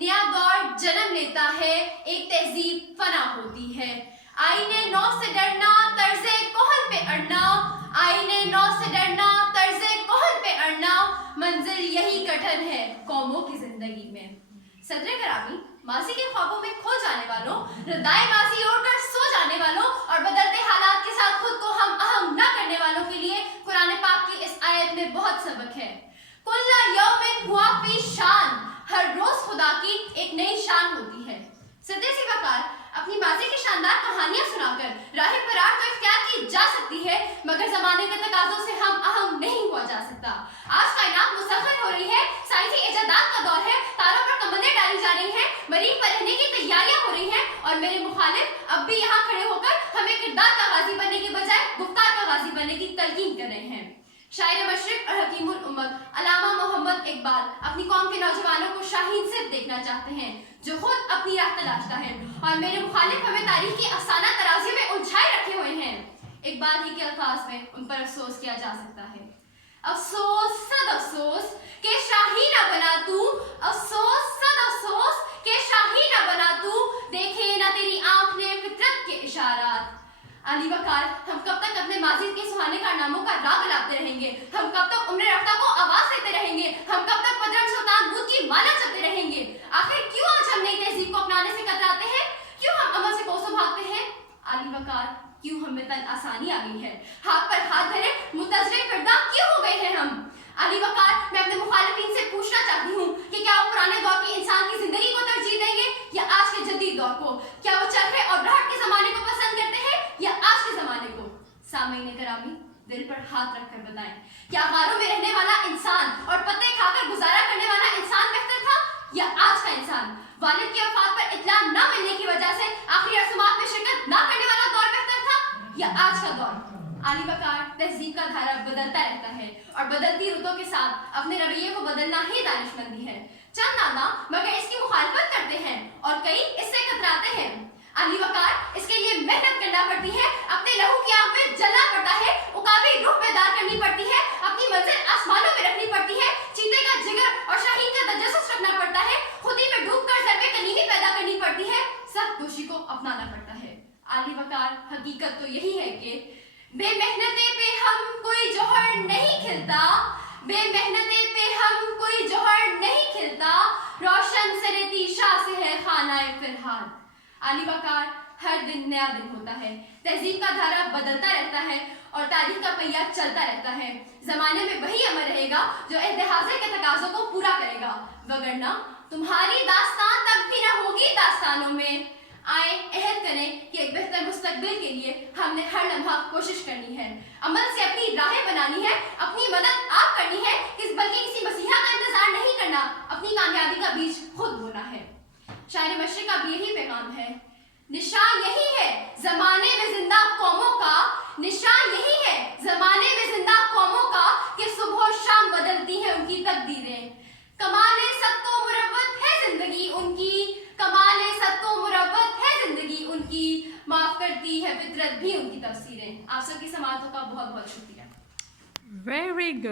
नया दौर जन्म लेता है, एक तहजीब फना होती है। आईने नौ से डरना, तर्ज़े कोहन पे अड़ना, आईने नौ से डरना, तर्ज़े कोहन पे अड़ना, मंजिल यही कठिन है कौमों की जिंदगी में। सदर करामी, माजी के ख्वाबों में खो जाने वालों, रदाए माजी ओढ़कर सो जाने वालों और बदलते हालात के साथ खुद को हम अहम न करने वालों के लिए कुरान पाक की इस आयत में बहुत सबक है। कुल्ला यौमिन हुआ फी शान, हर रोज खुदा की एक नई शान होती है। सदर सी वकार अपनी माजी की शानदार कहानियां सुनाकर राह फरार तो इख्तियार की जा सकती है, मगर जमाने के तकाजों से हम अहम नहीं हुआ जा सकता। आज कायनात मुसख्खर हो रही है, साइंसी इजादात का दौर है, तारों पर कमंदें डाली जा रही हैं, मरीख पर रहने की तैयारियां हो रही हैं और मेरे मुखालिफ अब भी यहाँ खड़े होकर हमें किरदार का गाजी बनने के बजाय गुफ्तार का गाजी बनने की तलकीन कर रहे हैं। शायर मशरिक और हकीमुल उम्मत अल्लामा मोहम्मद इकबाल अपनी कौम के नौजवानों को शाहीन सिर्फ देखना चाहते हैं जो खुद अपनी राह तलाशता है, और मेरे मुखालिफ हमें तारीख की अफसाना तराजियों में उलझाए रखे हुए हैं। इकबाल ही के अल्फाज में उन पर अफसोस किया जा सकता है। अफसोस सद अफसोस के शाही न बना तू, अफसोस सद अफसोस के शाही न बना तू, देखे ना तेरी आंख ने फितरत के इशारात। अली वकार, हम कब तक अपने माजी के सुहाने कारनामों का राग लाते रहेंगे? हम कब तक उम्र रफ्ता को आवाज देते रहेंगे? हम कब तक पदरम सुल्तान दूध की माला चलते रहेंगे? आखिर क्यों आज हम नई तहजीब को अपनाने से कतराते हैं? क्यों हम अमल से कोसों भागते हैं? अली वकार, क्यों हम में तन आसानी आ गई है? हाथ पर हाथ धरे मुतज़रे फिरदा क्यों हो गए हैं हम? अली वकार, मैं अपने मुखालिफिन से पूछना चाहती हूँ कि क्या वो पुराने दौर के इंसान की जिंदगी को तरजीह देंगे या आज के जदीद दौर को? क्या वो चरखे और राहत के जमाने को पसंद करते हैं या आज के जमाने को? सामईन करामी, दिल पर हाथ रखकर बताएं, क्या गारों में रहने वाला इंसान और पत्ते खाकर गुजारा करने वाला इंसान बेहतर था या आज का इंसान? वालिद की वफात पर इत्तला न मिलने की वजह से आखिरी रस्मात में शिरकत न करने वाला दौर बेहतर था या आज का दौर? अली वकार, तहजीब का धारा बदलता रहता है और बदलती रुतों के साथ अपने रवैये को बदलना ही दानिशमंदी है। चंद नादा मगर इसकी मुखालफत करते हैं और कई इससे कतराते हैं। अली वकार, इसके लिए मेहनत करना पड़ती है, अपने लहू की आंख में जलना पड़ता है, उकाबी रूह बेदार करनी पड़ती है, अपनी मंजिल आसमानों में रखनी पड़ती है, चीते का जिगर और शाहीन का तजस्सुस रखना पड़ता है, खुदी में डूबकर सर में कलीमी पैदा करनी पड़ती है, सब दोषी को अपनाना पड़ता है। अली वकार, हकीकत तो यही है कि बेमेहनते पे हम कोई जौहर नहीं खिलता, बेमेहनते पे हम कोई जौहर नहीं खिलता, रोशन सरेती शाह से है खानाए फिलहाल। अली वकार, हर दिन नया दिन होता है, तहजीब का धारा बदलता रहता है और तारीख का पहिया चलता रहता है। जमाने में वही अमर रहेगा जो इतिहास के तकाजों को पूरा करेगा, वगरना तुम्हारी दास्तान तब भी न होगी दास्तानों में। आए अहद करें कि एक बेहतर मुस्तकबिल के लिए हमने हर लम्हा कोशिश करनी है, अमल से अपनी राहें बनानी है, अपनी मदद आप करनी है, बल्कि किसी मसीहा का इंतजार नहीं करना, अपनी कामयाबी का बीज खुद बोना है। शायर मशरिक का भी यही पैगाम है, निशान यही है जमाने में जिंदा कौमों का, निशान यही है जमाने में जिंदा कौमों का कि सुबह शाम बदलती है उनकी तकदीरें। कमाले सत्तो मुरव्वत है जिंदगी उनकी, कमाले सत्तो मुरव्वत है जिंदगी उनकी, माफ करती है फितरत भी उनकी तफसीरें। आप सबकी समाअतों का बहुत बहुत शुक्रिया। Very good.